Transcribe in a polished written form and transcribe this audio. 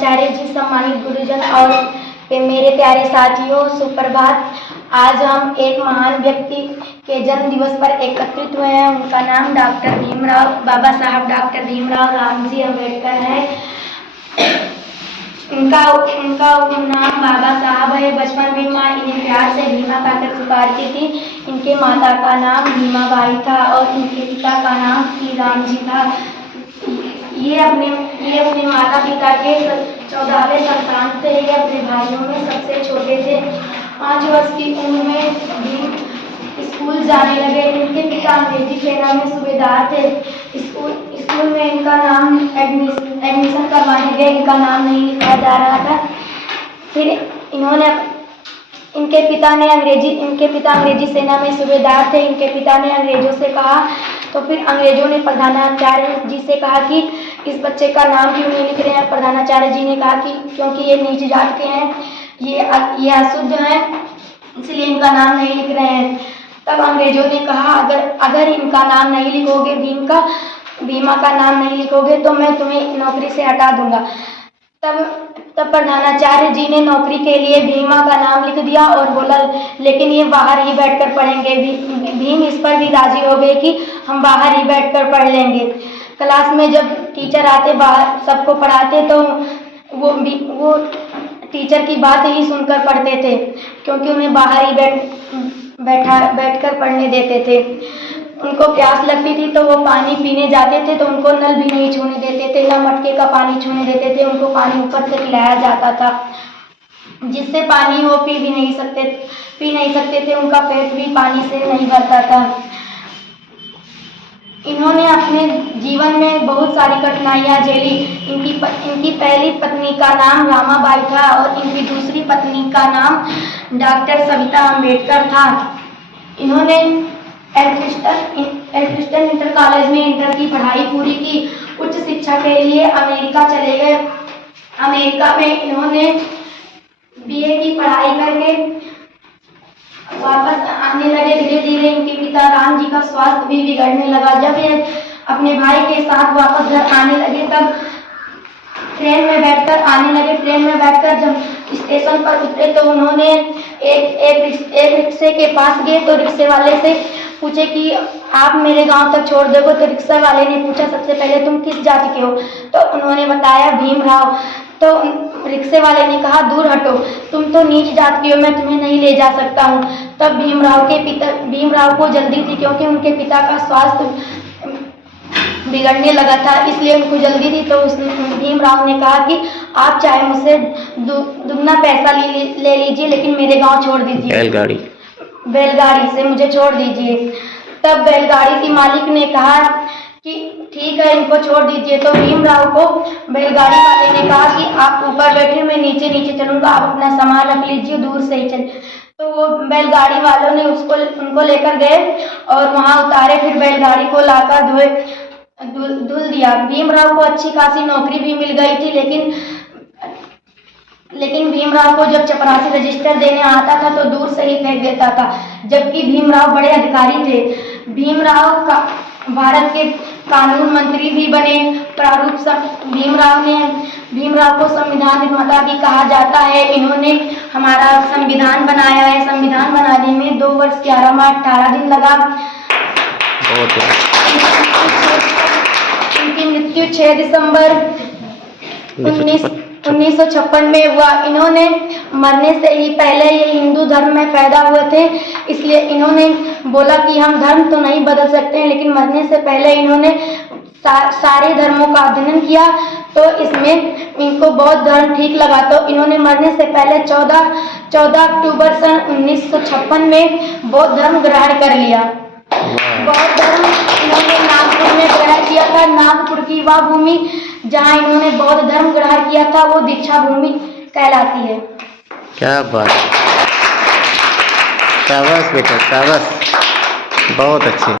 प्रधानाचार्य जी, सम्मानित गुरुजन और मेरे प्यारे साथियों, सुप्रभात। आज हम एक महान व्यक्ति के जन्म दिवस पर एकत्रित हुए हैं। उनका नाम डॉक्टर भीमराव, बाबा साहब डॉक्टर भीमराव रामजी अम्बेडकर है। उनका नाम बाबा साहब है। बचपन में माँ इन्हें प्यार से भीमा कहकर पुकारती थी। इनके माता का नाम भीमाबाई था और इनके पिता का नाम श्री राम जी था। ये अपने माता पिता के 14वें संतान थे। ये अपने भाइयों में सबसे छोटे थे। 5 वर्ष की उम्र में भी स्कूल जाने लगे। इनके पिता अंग्रेजी सेना में सूबेदार थे। स्कूल में इनका नाम एडमिशन करवाने गए, इनका नाम नहीं लिखा जा रहा था। फिर इनके पिता अंग्रेजी सेना में सूबेदार थे। इनके पिता ने अंग्रेजों से कहा, तो फिर अंग्रेजों ने प्रधानाचार्य जी से कहा कि इस बच्चे का नाम क्यों नहीं लिख रहे हैं। प्रधानाचार्य जी ने कहा कि क्योंकि ये नीच जात के हैं, ये अशुद्ध हैं, इसलिए इनका नाम नहीं लिख रहे हैं। तब अंग्रेजों ने कहा, अगर इनका नाम नहीं लिखोगे, भीमा का नाम नहीं लिखोगे, तो मैं तुम्हें नौकरी से हटा दूंगा। तब प्रधानाचार्य जी ने नौकरी के लिए भीमा का नाम लिख दिया और बोला, लेकिन ये बाहर ही बैठकर पढ़ेंगे। भीम इस पर भी राजी हो गए कि हम बाहर ही बैठकर पढ़ लेंगे। क्लास में जब टीचर आते, बाहर सबको पढ़ाते, तो वो टीचर की बात ही सुनकर पढ़ते थे, क्योंकि उन्हें बाहर ही बैठकर पढ़ने देते थे। उनको प्यास लगती थी तो वो पानी पीने जाते थे, तो उनको नल भी नहीं छूने देते थे, न मटके का पानी छूने देते थे। उनको पानी ऊपर से पिलाया जाता था, जिससे पानी वो पी नहीं सकते थे। उनका पेट भी पानी से नहीं भरता था। इन्होंने अपने जीवन में बहुत सारी कठिनाइयाँ झेली। इनकी पहली पत्नी का नाम रामाबाई था और इनकी दूसरी पत्नी का नाम डॉक्टर सविता अम्बेडकर था। इन्होंने एल्फिस्टन इंटर कॉलेज में इंटर की पढ़ाई पूरी की। उच्च शिक्षा के लिए अमेरिका चले गए। अमेरिका में इन्होंने बीए की पढ़ाई करके वापस आने लगे। धीरे धीरे इनके पिता राम जी का स्वास्थ्य भी बिगड़ने लगा। जब ये अपने भाई के साथ वापस घर आने लगे, तब ट्रेन में बैठकर जब स्टेशन पर उतरे, तो उन्होंने एक रिक्शे के पास गए, तो रिक्शे वाले से पूछे कि आप मेरे गांव तक छोड़ दोगे। तो रिक्शा वाले ने पूछा, सबसे पहले तुम किस जाति के हो? तो उन्होंने बताया भीमराव। तो रिक्शे वाले ने कहा, दूर हटो, तुम तो नीच जात की हो, मैं तुम्हें नहीं ले जा सकता हूँ। तब भीमराव को जल्दी थी, क्योंकि उनके पिता का स्वास्थ्य बिगड़ने लगा था, इसलिए उनको जल्दी थी। तो भीमराव ने कहा कि आप चाहे मुझसे दुगना पैसा ले लीजिए, लेकिन मेरे गांव छोड़ दीजिए, बैलगाड़ी से मुझे छोड़ दीजिए। तब बैलगाड़ी की मालिक ने कहा कि ठीक है, इनको छोड़ दीजिए। तो भीमराव को बैलगाड़ी वाले ने कहा कि आप ऊपर बैठे, मैं नीचे चलूँगा, आप अपना सामान रख लीजिए, दूर से ही चलिए। तो वो बैलगाड़ी वालों ने उनको लेकर गए और वहाँ उतारे। फिर बैलगाड़ी को लाकर धुल दिया। भीमराव को अच्छी खासी नौकरी भी मिल गई थी, लेकिन भीमराव को जब चपरासी रजिस्टर देने आता था तो दूर से ही फेंक देता था, जबकि भीमराव बड़े अधिकारी थे। भीमराव का भारत के कानून मंत्री भी बने। भीमराव को संविधान निर्माता भी कहा जाता है। इन्होंने हमारा संविधान बनाया है। संविधान बनाने में 2 वर्ष 11 माह 18 दिन लगा। इनकी मृत्यु 6 दिसंबर 1956 में हुआ। इन्होंने मरने से ही पहले ये हिंदू धर्म में पैदा हुए थे, इसलिए इन्होंने बोला कि हम धर्म तो नहीं बदल सकते हैं, लेकिन मरने से पहले इन्होंने सारे धर्मों का अध्ययन किया, तो इसमें इनको बौद्ध धर्म ठीक लगा। तो इन्होंने मरने से पहले 14 अक्टूबर सन 1956 में बौद्ध धर्म ग्रहण कर लिया। बौद्ध धर्म इन्होंने नागपुर में ग्रहण किया था। नागपुर की वह भूमि जहाँ इन्होंने बौद्ध धर्म ग्रहण किया था, वो दीक्षा भूमि कहलाती है। क्या बात, शाबाश बेटा, शाबाश, बहुत अच्छे।